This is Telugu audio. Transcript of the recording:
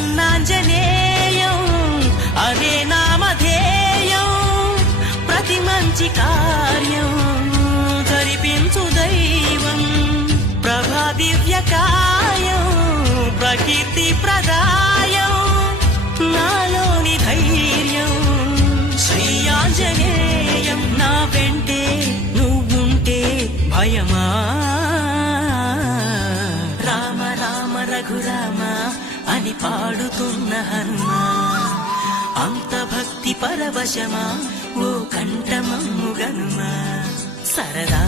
ప్రసన్నాంజనేయం అనే నామధేయం ప్రతి మంచి కార్యం జరిపించు దైవం ప్రభా దివ్యకాయం ప్రకీర్తి ప్రదాయం నాలోని ధైర్యం శ్రీ ఆంజనేయం నా వెంటే నువ్వుంటే భయమా రామ రామ రఘురామ అని పాడుతున్న హనుమా అంత భక్తి పరవశమా ఓ కంఠమమ్ముగనుమా సరదా